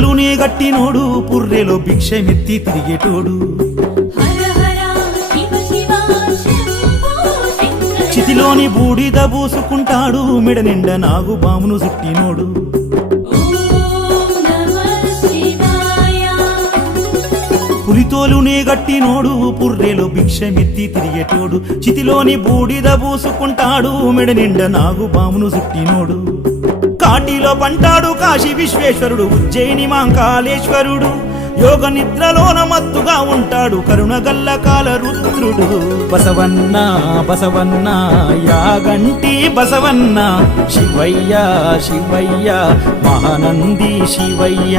పులితోలునే గట్టినోడు పుర్రెలో భిక్షమెత్తి తిరిగేటోడు చితిలోని బూడిద పూసుకుంటాడు మెడ నిండా నాగు బామును చుట్టినోడు పులితోలునే గట్టినోడు పుర్రెలో భిక్షమెత్తి తిరిగేటోడు చితిలోని బూడిద పూసుకుంటాడు మెడ నిండా నాగు బామును చుట్టినోడు కాటిలో పంటాడు కాశీ విశ్వేశ్వరుడు ఉజ్జయిని మాంకాళేశ్వరుడు యోగ నిద్రలోన మత్తుగా ఉంటాడు కరుణగల్ల కాల రుద్రుడు బసవన్న బసవన్న యాగంటి బసవన్న శివయ్య శివయ్య మహానంది శివయ్య